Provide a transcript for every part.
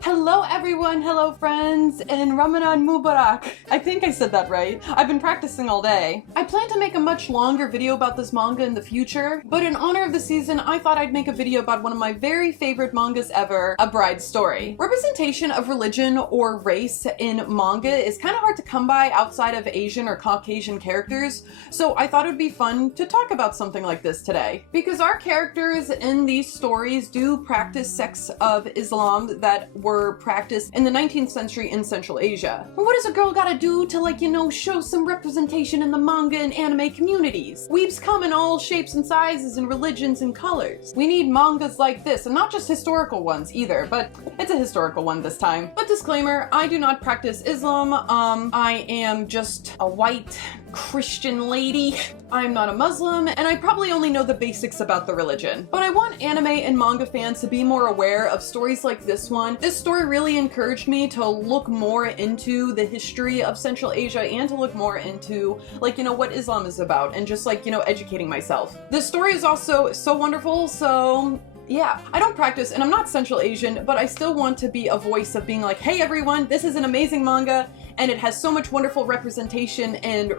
Hello everyone, hello friends, and Ramadan Mubarak. I think I said that right. I've been practicing all day. I plan to make a much longer video about this manga in the future, but in honor of the season, I thought I'd make a video about one of my very favorite mangas ever, A Bride's Story. Representation of religion or race in manga is kind of hard to come by outside of Asian or Caucasian characters, so I thought it'd be fun to talk about something like this today. Because our characters in these stories do practice sects of Islam that were practiced in the 19th century in Central Asia. But what does a girl gotta do to show some representation in the manga and anime communities? Weebs come in all shapes and sizes and religions and colors. We need mangas like this, and not just historical ones either, but it's a historical one this time. But disclaimer, I do not practice Islam. I am just a white Christian lady. I'm not a Muslim, and I probably only know the basics about the religion. But I want anime and manga fans to be more aware of stories like this one. This story really encouraged me to look more into the history of Central Asia and to look more into, what Islam is about and just, educating myself. This story is also so wonderful, so yeah, I don't practice and I'm not Central Asian, but I still want to be a voice of being like, hey everyone, this is an amazing manga and it has so much wonderful representation and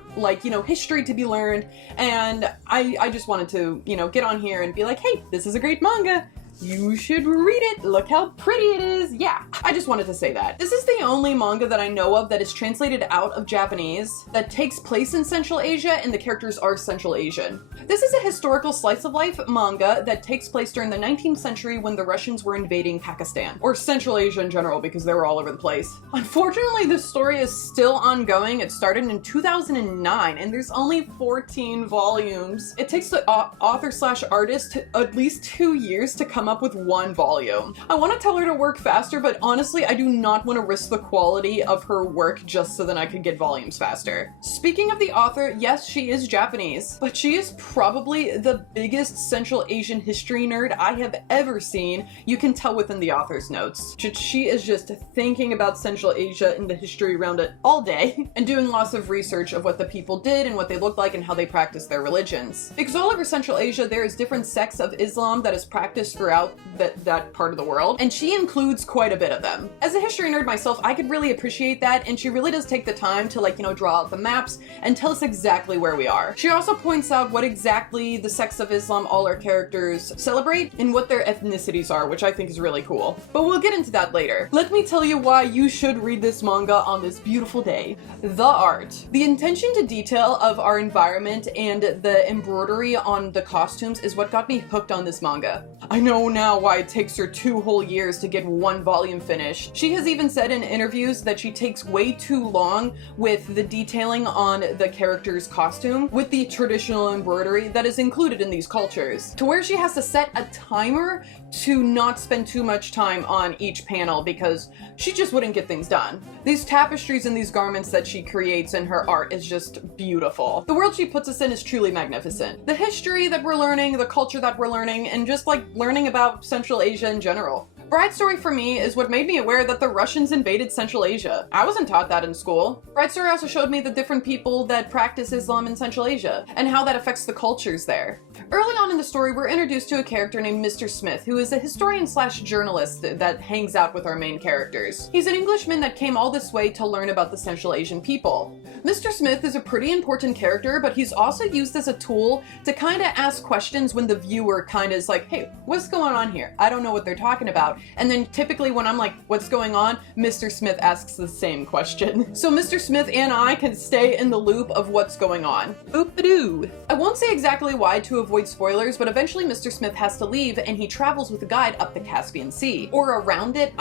history to be learned, and I just wanted to, get on here and be like, hey, this is a great manga. You should read it. Look how pretty it is. Yeah, I just wanted to say that. This is the only manga that I know of that is translated out of Japanese that takes place in Central Asia and the characters are Central Asian. This is a historical slice of life manga that takes place during the 19th century when the Russians were invading Pakistan, or Central Asia in general because they were all over the place. Unfortunately, this story is still ongoing. It started in 2009 and there's only 14 volumes. It takes the author/artist at least 2 years to come up with one volume. I want to tell her to work faster, but honestly, I do not want to risk the quality of her work just so that I could get volumes faster. Speaking of the author, yes, she is Japanese, but she is probably the biggest Central Asian history nerd I have ever seen. You can tell within the author's notes. She is just thinking about Central Asia and the history around it all day and doing lots of research of what the people did and what they looked like and how they practiced their religions. Because all over Central Asia, there is different sects of Islam that is practiced throughout that part of the world, and she includes quite a bit of them. As a history nerd myself, I could really appreciate that, and she really does take the time to draw out the maps and tell us exactly where we are. She also points out what exactly the sects of Islam all our characters celebrate and what their ethnicities are, which I think is really cool. But we'll get into that later. Let me tell you why you should read this manga on this beautiful day. The art. The attention to detail of our environment and the embroidery on the costumes is what got me hooked on this manga. I know now why it takes her 2 whole years to get one volume finished. She has even said in interviews that she takes way too long with the detailing on the character's costume with the traditional embroidery that is included in these cultures, to where she has to set a timer to not spend too much time on each panel because she just wouldn't get things done. These tapestries and these garments that she creates in her art is just beautiful. The world she puts us in is truly magnificent. The history that we're learning, the culture that we're learning, and just learning about Central Asia in general. Bride's Story for me is what made me aware that the Russians invaded Central Asia. I wasn't taught that in school. Bride's Story also showed me the different people that practice Islam in Central Asia and how that affects the cultures there. Early on in the story, we're introduced to a character named Mr. Smith, who is a historian/journalist that hangs out with our main characters. He's an Englishman that came all this way to learn about the Central Asian people. Mr. Smith is a pretty important character, but he's also used as a tool to kind of ask questions when the viewer kind of is like, hey, what's going on here? I don't know what they're talking about. And then typically when I'm like, what's going on? Mr. Smith asks the same question. So Mr. Smith and I can stay in the loop of what's going on. Oop-a-doo. I won't say exactly why to avoid spoilers, but eventually Mr. Smith has to leave and he travels with a guide up the Caspian Sea. Or around it,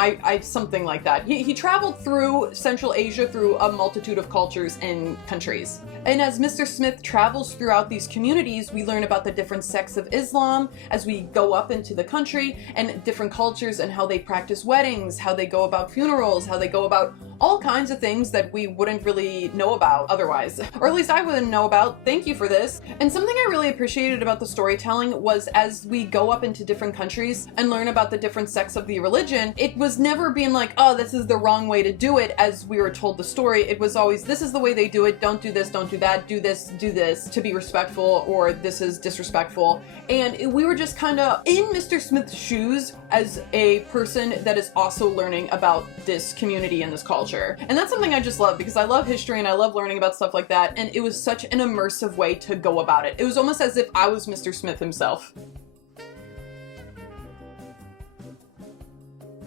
something like that. He traveled through Central Asia through a multitude of cultures and countries. And as Mr. Smith travels throughout these communities, we learn about the different sects of Islam as we go up into the country and different cultures and how they practice weddings, how they go about funerals, how they go about all kinds of things that we wouldn't really know about otherwise, or at least I wouldn't know about. Thank you for this. And something I really appreciated about the storytelling was as we go up into different countries and learn about the different sects of the religion, it was never being like, oh, this is the wrong way to do it as we were told the story. It was always, this is the way they do it, don't do this, don't do that, do this, to be respectful, or this is disrespectful. And we were just kind of in Mr. Smith's shoes as a person that is also learning about this community and this culture. And that's something I just love, because I love history and I love learning about stuff like that, and it was such an immersive way to go about it. It was almost as if I was Mr. Smith himself.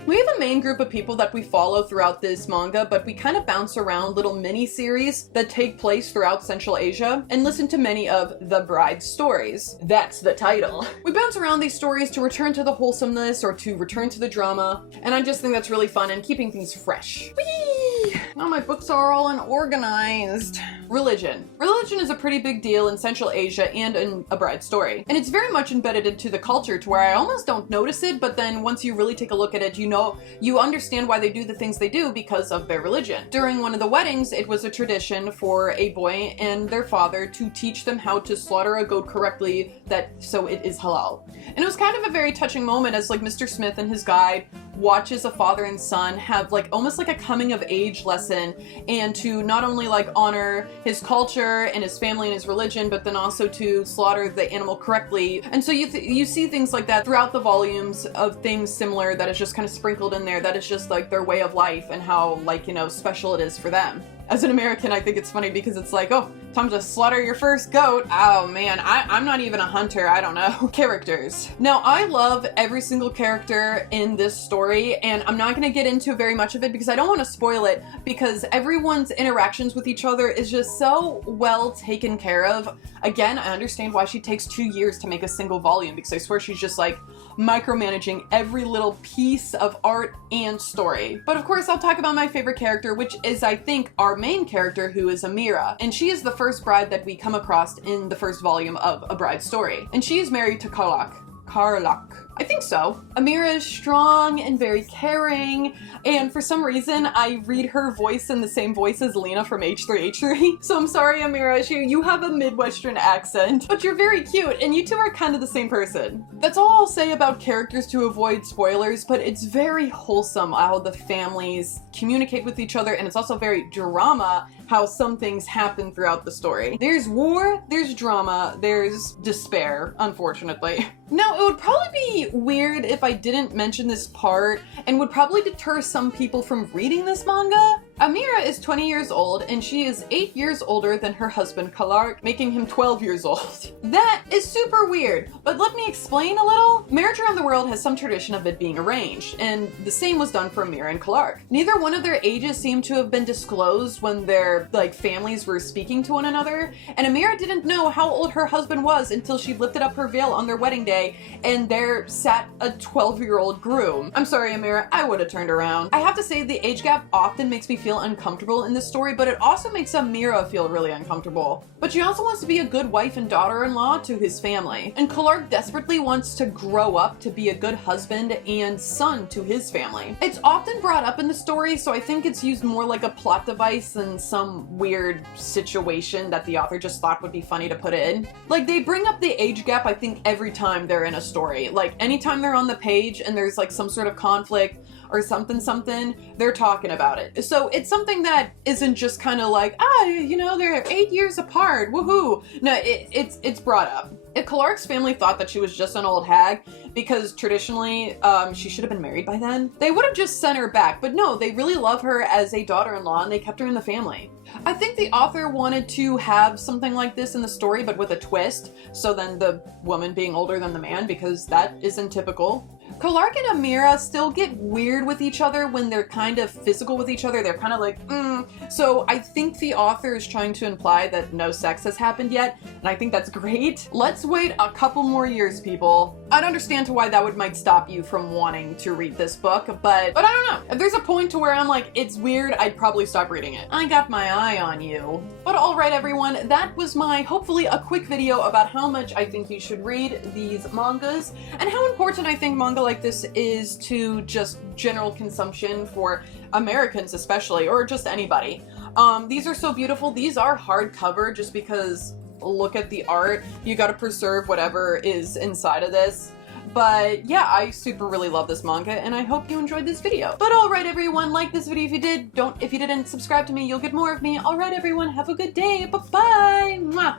We have a main group of people that we follow throughout this manga, but we kind of bounce around little mini-series that take place throughout Central Asia and listen to many of the bride's stories. That's the title. We bounce around these stories to return to the wholesomeness or to return to the drama, and I just think that's really fun and keeping things fresh. Whee! Now my books are all unorganized. Religion. Religion is a pretty big deal in Central Asia and in A Bride's Story. And it's very much embedded into the culture to where I almost don't notice it, but then once you really take a look at it, you understand why they do the things they do because of their religion. During one of the weddings, it was a tradition for a boy and their father to teach them how to slaughter a goat correctly, so it is halal. And it was kind of a very touching moment as like Mr. Smith and his guide watches a father and son have like almost like a coming of age lesson, and to not only like honor his culture and his family and his religion, but then also to slaughter the animal correctly. And so you see things like that throughout the volumes of things similar that is just kind of sprinkled in there, that is just like their way of life and how like, special it is for them. As an American, I think it's funny because it's like, oh, time to slaughter your first goat. Oh man, I'm not even a hunter, I don't know. Characters. Now, I love every single character in this story, and I'm not gonna get into very much of it because I don't want to spoil it, because everyone's interactions with each other is just so well taken care of. Again, I understand why she takes 2 years to make a single volume, because I swear she's just like micromanaging every little piece of art and story. But of course, I'll talk about my favorite character, which is, I think, our main character, who is Amira. And she is the first bride that we come across in the first volume of A Bride's Story. And she is married to Karlak. I think so. Amira is strong and very caring, and for some reason I read her voice in the same voice as Lena from H3H3. So I'm sorry, Amira, you have a Midwestern accent, but you're very cute, and you two are kind of the same person. That's all I'll say about characters to avoid spoilers, but it's very wholesome how the families communicate with each other, and it's also very drama how some things happen throughout the story. There's war, there's drama, there's despair, unfortunately. Now, it would probably be weird if I didn't mention this part, and would probably deter some people from reading this manga. Amira is 20 years old, and she is 8 years older than her husband Clark, making him 12 years old. That is super weird, but let me explain a little. Marriage around the world has some tradition of it being arranged, and the same was done for Amira and Clark. Neither one of their ages seemed to have been disclosed when their families were speaking to one another, and Amira didn't know how old her husband was until she lifted up her veil on their wedding day, and there sat a 12-year-old groom. I'm sorry, Amira, I would have turned around. I have to say, the age gap often makes me feel uncomfortable in this story, but it also makes Amira feel really uncomfortable. But she also wants to be a good wife and daughter-in-law to his family, and Clark desperately wants to grow up to be a good husband and son to his family. It's often brought up in the story, so I think it's used more like a plot device than some weird situation that the author just thought would be funny to put in. Like, they bring up the age gap, I think, every time they're in a story. Like, anytime they're on the page and there's like some sort of conflict or something, they're talking about it. So it's something that isn't just kind of like, they're 8 years apart, woohoo. No, it's brought up. If Clark's family thought that she was just an old hag, because traditionally she should have been married by then, they would have just sent her back. But no, they really love her as a daughter-in-law, and they kept her in the family. I think the author wanted to have something like this in the story, but with a twist, so then the woman being older than the man, because that isn't typical. Clark and Amira still get weird with each other when they're kind of physical with each other. They're kind of like, So I think the author is trying to imply that no sex has happened yet, and I think that's great. Let's wait a couple more years, people. I'd understand why that might stop you from wanting to read this book, but I don't know. If there's a point to where I'm like, it's weird, I'd probably stop reading it. I got my eye on you. But alright everyone, that was my, hopefully a quick video about how much I think you should read these mangas, and how important I think manga like this is to just general consumption for Americans especially, or just anybody. These are so beautiful. These are hardcover just because look at the art. You gotta preserve whatever is inside of this. But yeah, I super really love this manga, and I hope you enjoyed this video. But alright everyone, like this video if you did. If you didn't, subscribe to me, you'll get more of me. Alright everyone, have a good day. Bye-bye! Mwah!